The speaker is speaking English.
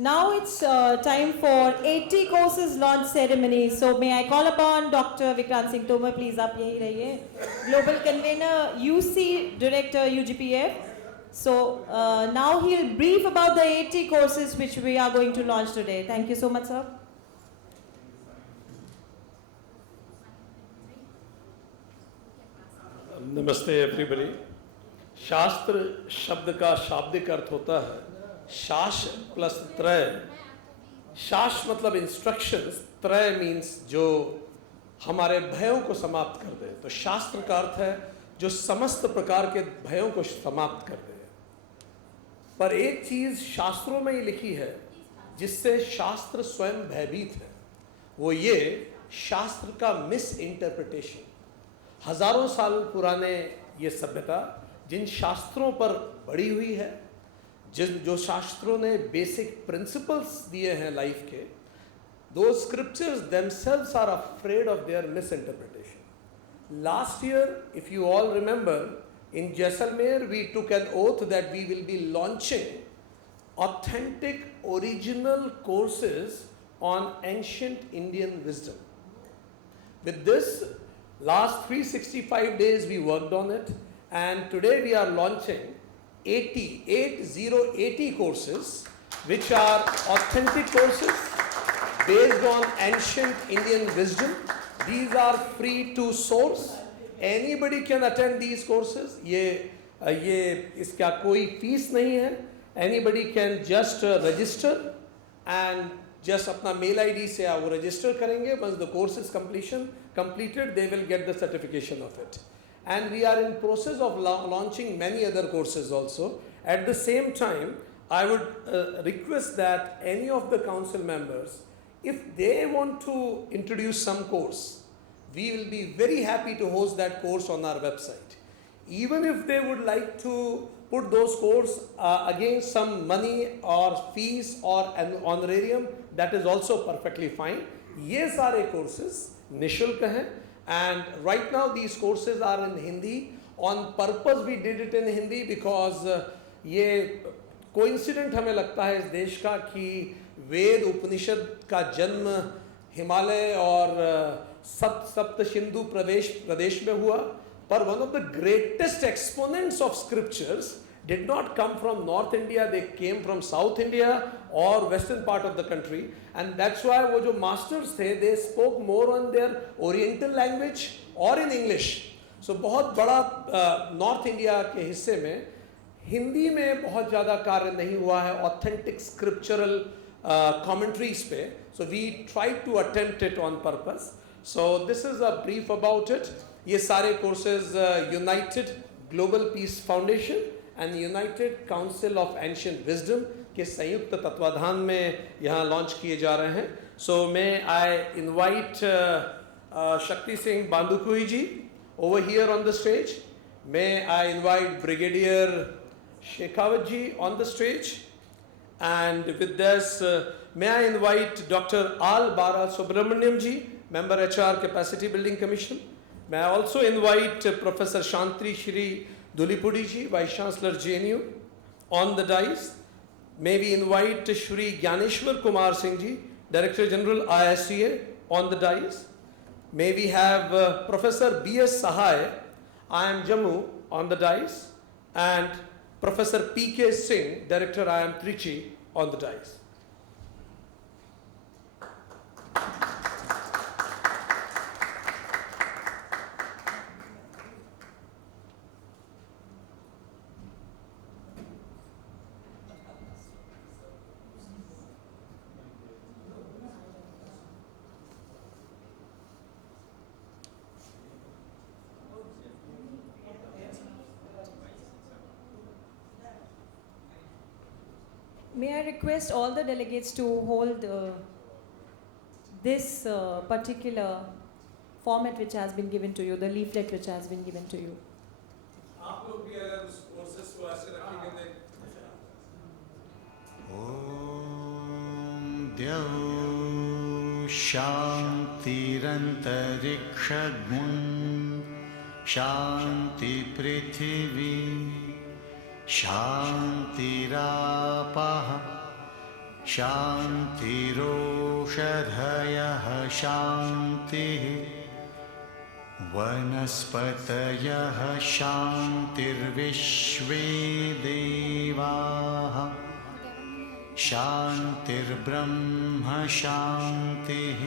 Now it's time for 80 courses launch ceremony. So may I call upon Dr. Vikrant Singh Tomar, please आप यहीं रहिए. Global Convener, UC Director, UGPF. So now he'll brief about the 80 courses which we are going to launch today. Thank you so much, sir. नमस्ते everybody. शास्त्र शब्द का शाब्दिक अर्थ होता है शास प्लस त्रय. शास मतलब इंस्ट्रक्शंस, त्रय मीन्स जो हमारे भयों को समाप्त कर दे. तो शास्त्र का अर्थ है जो समस्त प्रकार के भयों को समाप्त कर दे. पर एक चीज शास्त्रों में ही लिखी है जिससे शास्त्र स्वयं भयभीत है, वो ये शास्त्र का मिस इंटरप्रिटेशन. हजारों साल पुराने ये सभ्यता जिन शास्त्रों पर बढ़ी हुई है, जो शास्त्रों ने बेसिक प्रिंसिपल्स दिए हैं लाइफ के, दो scriptures themselves are afraid of their misinterpretation. Last year, if you all remember, in Jaisalmer we took an oath that we will be launching authentic original courses on ancient Indian wisdom. With this, last 365 days we worked on it, and today we are launching 80 courses which are authentic courses based on ancient Indian wisdom. These are free to source. Anybody can attend these courses. ये इसका कोई fees नहीं है. Anybody can just register and just अपना mail ID से वो register करेंगे. Once the course is completed, they will get the certification of it. And we are in process of launching many other courses also. At the same time, I would request that any of the council members, if they want to introduce some course, we will be very happy to host that course on our website. Even if they would like to put those courses against some money or fees or an honorarium, that is also perfectly fine. ये सारे courses निशुल्क हैं. And right now these courses are in Hindi. On purpose we did it in Hindi because ये coincident हमें लगता है इस देश का कि वेद उपनिषद का जन्म हिमालय और सप्त सिंधु प्रदेश में हुआ. पर one of the greatest exponents of scriptures did not come from North India, they came from South India or western part of the country, and that's why वो जो masters थे, they spoke more on their oriental language or in English. So बहुत बड़ा North India के हिस्से में हिंदी में बहुत ज़्यादा कार्य नहीं हुआ है authentic scriptural commentaries पे. So we tried to attempt it on purpose. So this is a brief about it. ये सारे courses United Global Peace Foundation and United Council of Ancient Wisdom के संयुक्त तत्वाधान में यहाँ लॉन्च किए जा रहे हैं. So may I invite Shakti Singh Bandukui ji over here on the stage. May I invite Brigadier Shekhawat ji on the stage. And with this, may I invite Dr. Al Bara Subramaniam ji, Member HR Capacity Building Commission. May I also invite Professor Shantri Shri Dulipudi ji, Vice Chancellor JNU, on the dais. May we invite Shri Gyaneshwar Kumar Singh ji, Director General ISCA, on the dais. May we have Professor B.S. Sahai, IIM Jammu, on the dais, and Professor P.K. Singh, Director IIM Trichy, on the dais. May I request all the delegates to hold this particular format which has been given to you, the leaflet which has been given to you. आप लोग भी अगर उस courses को ऐसे रखेंगे ओम द्यौ शांतिरंतरिक्षगुं शांति पृथिवी शांतिरापः शान्तिरोषधयः शान्तिः वनस्पतयः शान्तिर्विश्वे देवाः शान्तिर्ब्रह्म शान्तिः